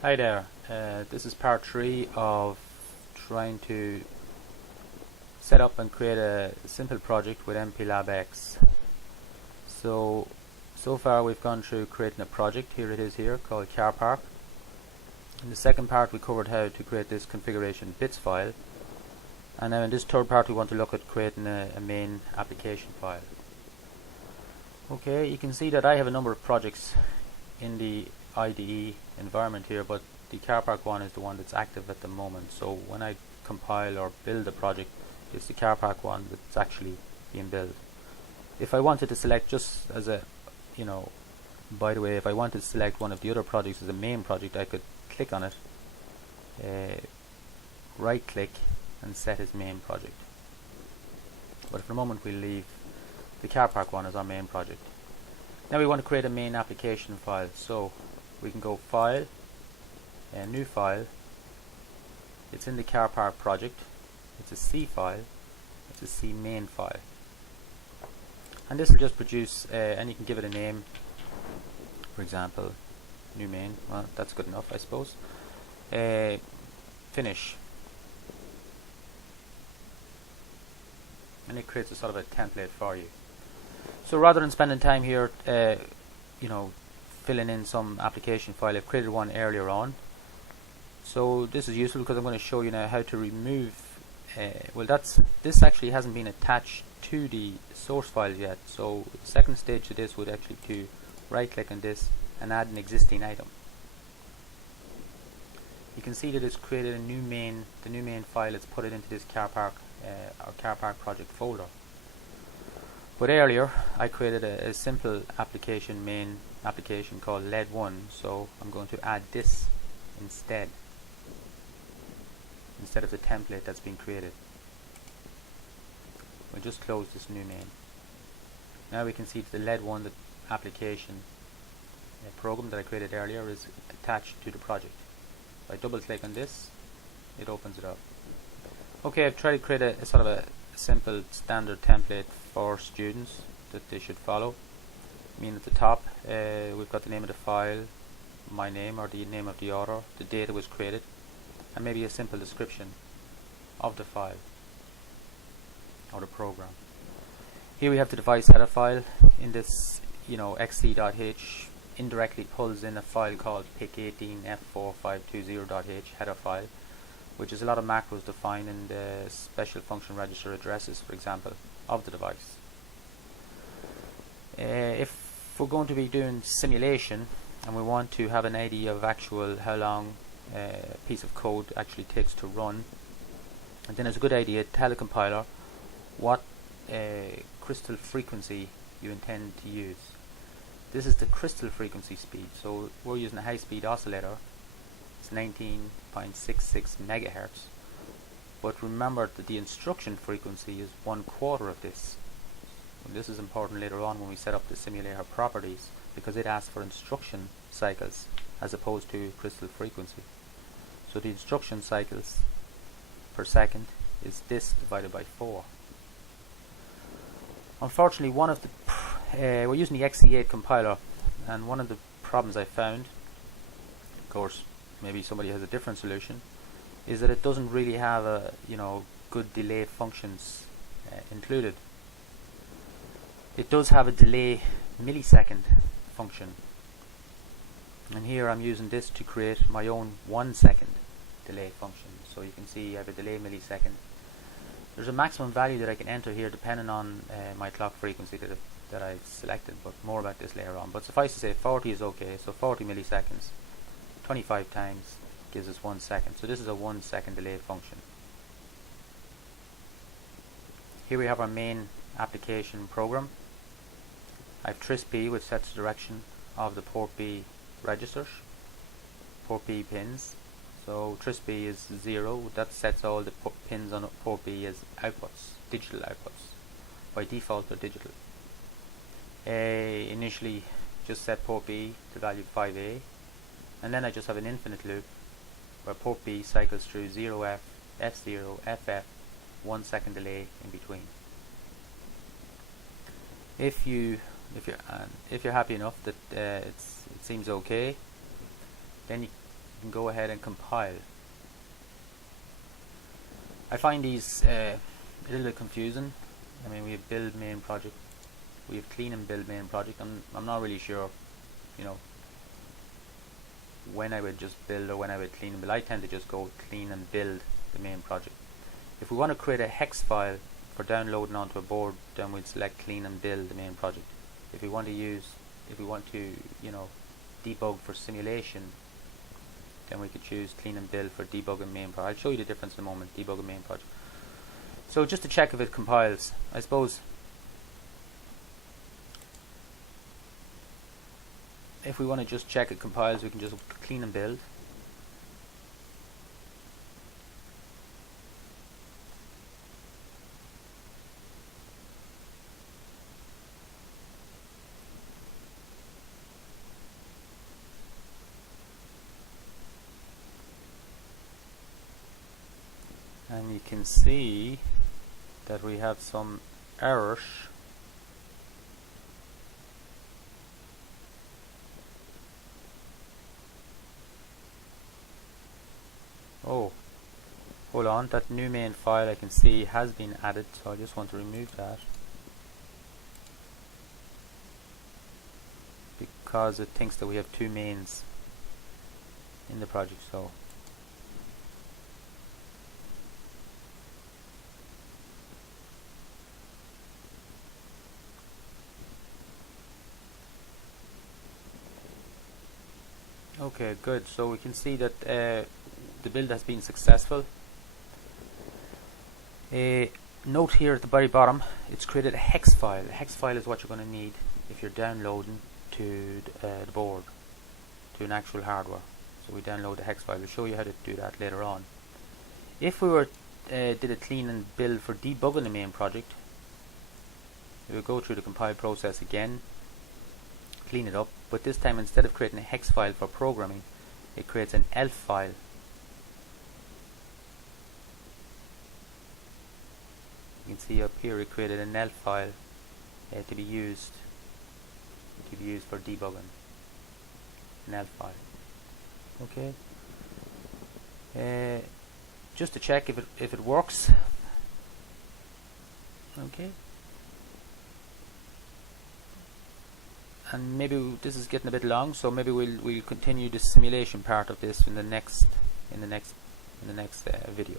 Hi there, this is part 3 of trying to set up and create a simple project with Mplabx. So far we've gone through creating a project. Here it is here, called Car Park. In the second part we covered how to create this configuration bits file, and now in this third part we want to look at creating a main application file. Okay, you can see that I have a number of projects in the IDE environment here, but the car park one is the one that's active at the moment. So when I compile or build a project, it's the car park one that's actually being built. If I wanted to select, just as a, by the way, if I wanted to select one of the other projects as a main project, I could click on it, right click and set as main project. But for the moment we'll leave the car park one as our main project. Now we want to create a main application file, so we can go File, New File. It's in the car park project. It's a C file. It's a C main file, and this will just produce, and you can give it a name. For example, new main. Well, that's good enough, I suppose. Finish, and it creates a sort of a template for you. So rather than spending time here, filling in some application file, I've created one earlier on. So this is useful because I'm going to show you now how to remove. This actually hasn't been attached to the source file yet. So the second stage of this would actually to right-click on this and add an existing item. You can see that it's created a new main. The new main file. It's put it into this car park, our car park project folder. But earlier I created a simple main application called LED1, so I'm going to add this instead of the template that's been created. We'll just close this new main. Now we can see the LED1, the application program that I created earlier, is attached to the project. If I double click on this, it opens it up. Okay, I've tried to create a sort of a simple standard template for students that they should follow. I mean, at the top we've got the name of the file, my name or the name of the author, the date it was created, and maybe a simple description of the file or the program. Here we have the device header file. In this, xc.h indirectly pulls in a file called pic18f4520.h header file, which is a lot of macros defined in the special function register addresses, for example, of the device. If we're going to be doing simulation and we want to have an idea of how long a piece of code actually takes to run, and then it's a good idea to tell the compiler what crystal frequency you intend to use. This is the crystal frequency speed, so we're using a high-speed oscillator. It's 19.66 megahertz, but remember that the instruction frequency is 1/4 of this. And this is important later on when we set up the simulator properties, because it asks for instruction cycles as opposed to crystal frequency. So the instruction cycles per second is this divided by 4. Unfortunately, we're using the XC8 compiler, and one of the problems I found, of course maybe somebody has a different solution, is that it doesn't really have a good delay functions included. It does have a delay millisecond function, and here I'm using this to create my own 1 second delay function. So you can see I have a delay millisecond. There's a maximum value that I can enter here depending on my clock frequency that I've selected, but more about this later on. But suffice to say 40 is okay, so 40 milliseconds 25 times gives us 1 second. So this is a 1 second delay function. Here we have our main application program. I have tris_b, which sets the direction of the port B registers, port B pins. So tris_b is 0. That sets all the pins on port B as outputs, digital outputs. By default they're digital. Initially just set port B to value 5A, and then I just have an infinite loop where port B cycles through 0F, F0, FF, 1 second delay in between. If you're happy enough that it seems okay, then you can go ahead and compile. I find these a little bit confusing. I mean, we have build main project, we have clean and build main project. I'm not really sure, you know, when I would just build or when I would clean and build. I tend to just go clean and build the main project. If we want to create a hex file for downloading onto a board, then we'd select clean and build the main project. If we want to you know, debug for simulation, then we could choose clean and build for debugging main project. I'll show you the difference in a moment, debugging main project. So just to check if it compiles, I suppose if we want to just check it compiles, we can just clean and build. And you can see that we have some errors. Oh, hold on, that new main file I can see has been added, so I just want to remove that because it thinks that we have two mains in the project. So okay, good. So we can see that the build has been successful. Note here at the very bottom, it's created a hex file. A hex file is what you're going to need if you're downloading to the board, to an actual hardware. So we download the hex file. We'll show you how to do that later on. If we were did a clean and build for debugging the main project, we'll go through the compile process again, clean it up, but this time instead of creating a hex file for programming, it creates an ELF file. You can see up here it created an ELF file to be used for debugging. An ELF file. Okay. Just to check if it works. Okay. And maybe this is getting a bit long, so maybe we'll continue the simulation part of this in the next video.